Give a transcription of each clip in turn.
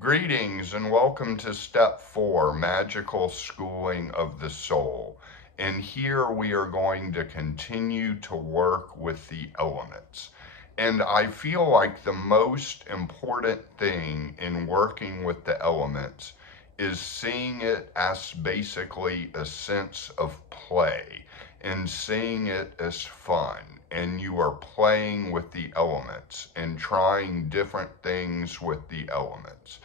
Greetings and welcome to Step 4, Magical Schooling of the Soul. And here we are going to continue to work with the elements. And I feel like the most important thing in working with the elements is seeing it as basically a sense of play and seeing it as fun. And you are playing with the elements and trying different things with the elements.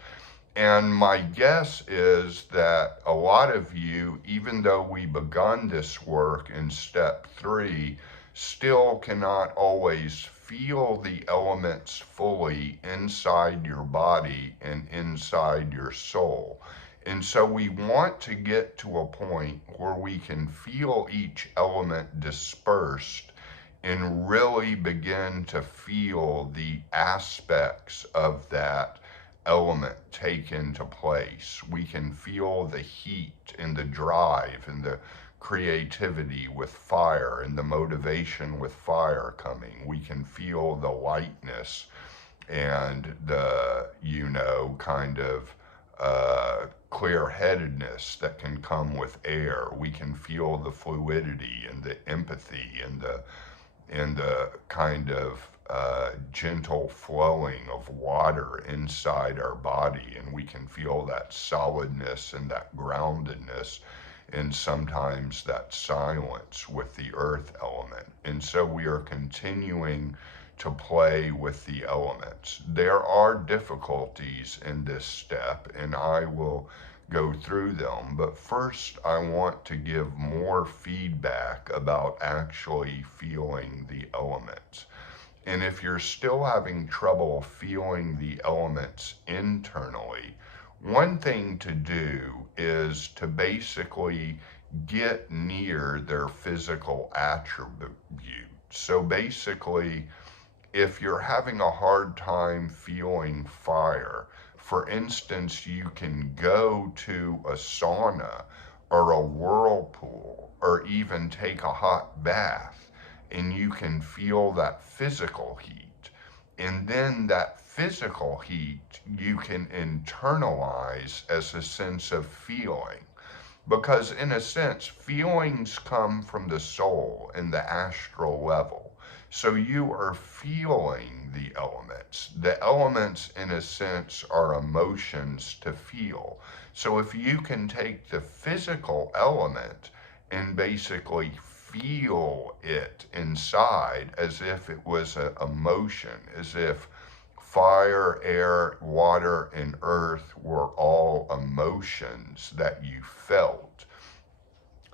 And my guess is that a lot of you, even though we begun this work in step 3, still cannot always feel the elements fully inside your body and inside your soul. And so we want to get to a point where we can feel each element dispersed and really begin to feel the aspects of that element take into place. We can feel the heat and the drive and the creativity with fire and the motivation with fire coming. We can feel the lightness and the, kind of clear headedness that can come with air. We can feel the fluidity and the empathy and the kind of gentle flowing of water inside our body, and we can feel that solidness and that groundedness and sometimes that silence with the earth element. And so we are continuing to play with the elements. There are difficulties in this step, and I will go through them. But first, I want to give more feedback about actually feeling the elements. And if you're still having trouble feeling the elements internally, one thing to do is to basically get near their physical attribute. So basically, if you're having a hard time feeling fire, for instance, you can go to a sauna or a whirlpool or even take a hot bath and you can feel that physical heat. And then that physical heat you can internalize as a sense of feeling. Because, in a sense, feelings come from the soul in the astral level. So you are feeling the elements. The elements, in a sense, are emotions to feel. So if you can take the physical element and basically feel it inside as if it was an emotion, as if fire, air, water, and earth were all emotions that you felt.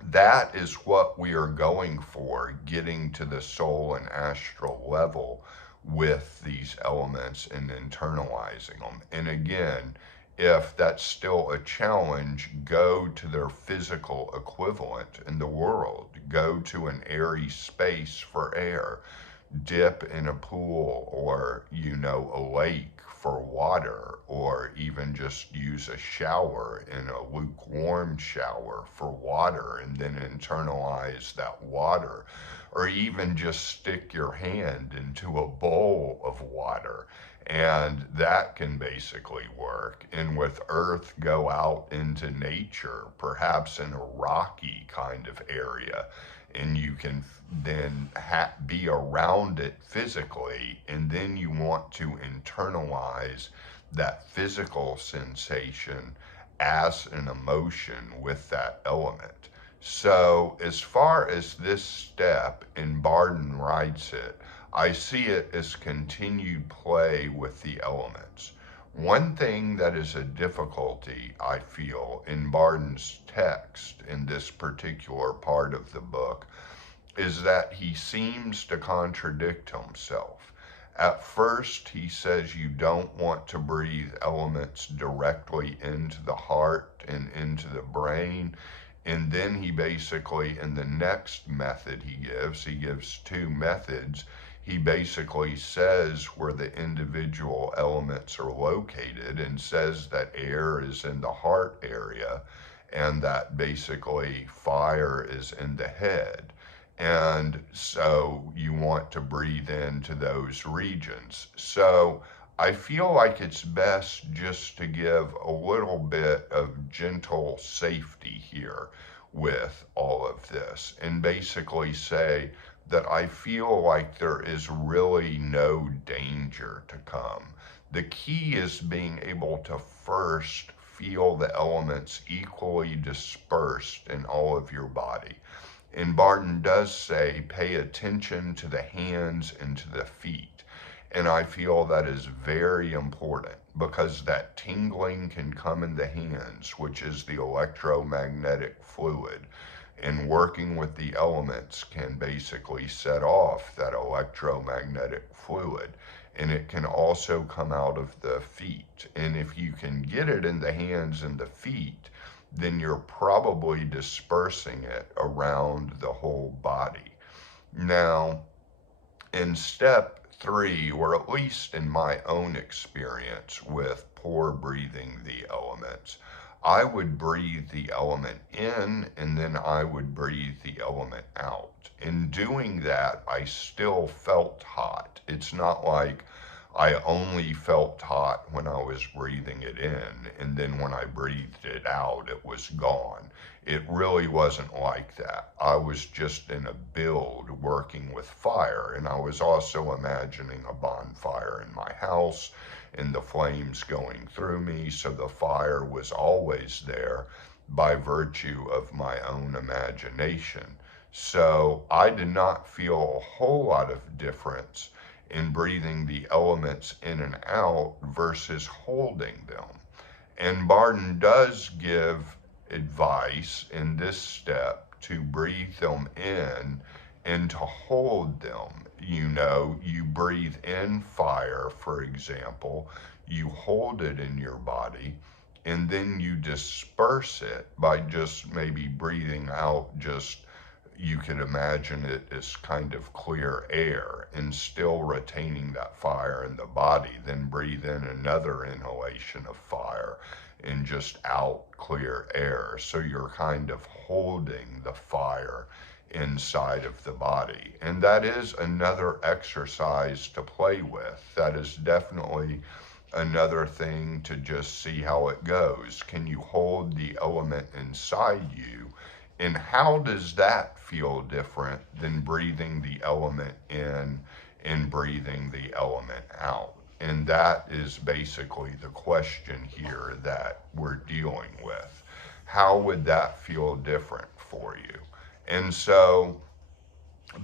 That is what we are going for, getting to the soul and astral level with these elements and internalizing them. And again, if that's still a challenge, go to their physical equivalent in the world. Go to an airy space for air. Dip in a pool or, a lake for water, or even just use a shower in a lukewarm shower for water and then internalize that water, or even just stick your hand into a bowl of water and that can basically work. And with earth, go out into nature, perhaps in a rocky kind of area, and you can then be around it physically, and then you want to internalize that physical sensation as an emotion with that element. So, as far as this step, and Barden writes it, I see it as continued play with the elements. One thing that is a difficulty, I feel, in Barden's text in this particular part of the book is that he seems to contradict himself. At first, he says you don't want to breathe elements directly into the heart and into the brain. And then he basically, in the next method he gives two methods. He basically says where the individual elements are located and says that air is in the heart area and that basically fire is in the head. And so you want to breathe into those regions. So I feel like it's best just to give a little bit of gentle safety here with all of this and basically say that I feel like there is really no danger to come. The key is being able to first feel the elements equally dispersed in all of your body. And Barton does say, pay attention to the hands and to the feet. And I feel that is very important because that tingling can come in the hands, which is the electromagnetic fluid. And working with the elements can basically set off that electromagnetic fluid. And it can also come out of the feet. And if you can get it in the hands and the feet, then you're probably dispersing it around the whole body. Now, in step 3, or at least in my own experience with pour breathing the elements, I would breathe the element in and then I would breathe the element out. In doing that, I still felt hot. It's not like I only felt hot when I was breathing it in, and then when I breathed it out, it was gone. It really wasn't like that. I was just in a build working with fire, and I was also imagining a bonfire in my house and the flames going through me, so the fire was always there by virtue of my own imagination. So I did not feel a whole lot of difference in breathing the elements in and out versus holding them. And Barton does give advice in this step to breathe them in and to hold them. You know, you breathe in fire, for example, you hold it in your body, and then you disperse it by just maybe breathing out just, you could imagine it as kind of clear air and still retaining that fire in the body. Then breathe in another inhalation of fire and just out clear air. So you're kind of holding the fire inside of the body. And that is another exercise to play with. That is definitely another thing to just see how it goes. Can you hold the element inside you? And how does that feel different than breathing the element in and breathing the element out? And that is basically the question here that we're dealing with. How would that feel different for you? And so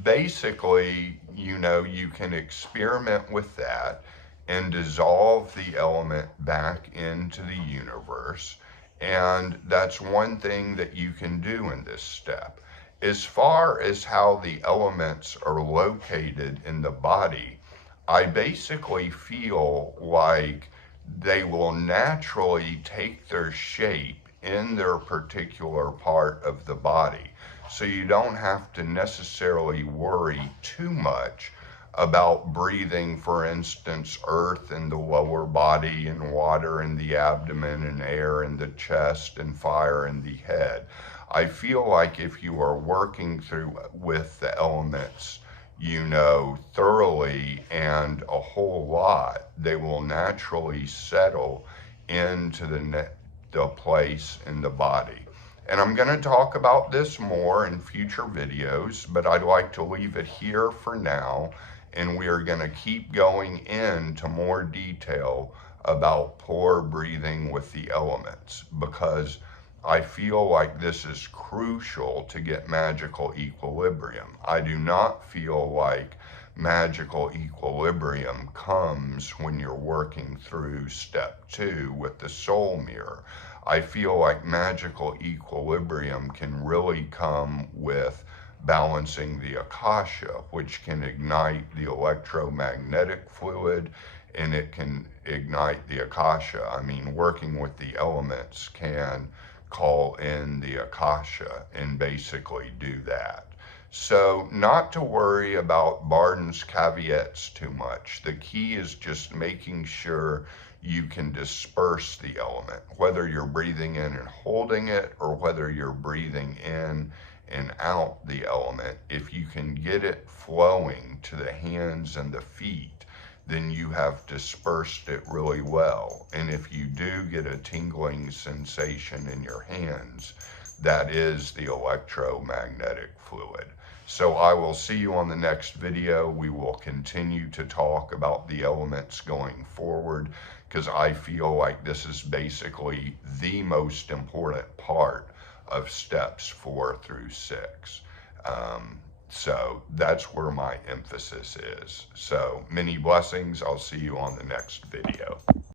basically, you know, you can experiment with that and dissolve the element back into the universe. And that's one thing that you can do in this step. As far as how the elements are located in the body, I basically feel like they will naturally take their shape in their particular part of the body. So you don't have to necessarily worry too much about breathing, for instance, earth in the lower body and water in the abdomen and air in the chest and fire in the head. I feel like if you are working through with the elements, you know, thoroughly and a whole lot, they will naturally settle into the place in the body. And I'm going to talk about this more in future videos, but I'd like to leave it here for now. And we are going to keep going into more detail about pour breathing with the elements, because I feel like this is crucial to get magical equilibrium. I do not feel like magical equilibrium comes when you're working through step 2 with the soul mirror. I feel like magical equilibrium can really come with balancing the akasha, which can ignite the electromagnetic fluid, and it can ignite the akasha. I mean, working with the elements can call in the akasha and basically do that. So not to worry about Barton's caveats too much. The key is just making sure you can disperse the element, whether you're breathing in and holding it or whether you're breathing in and out the element. If you can get it flowing to the hands and the feet, then you have dispersed it really well. And if you do get a tingling sensation in your hands, that is the electromagnetic fluid. So I will see you on the next video. We will continue to talk about the elements going forward, because I feel like this is basically the most important part of steps 4 through 6. So that's where my emphasis is. So many blessings. I'll see you on the next video.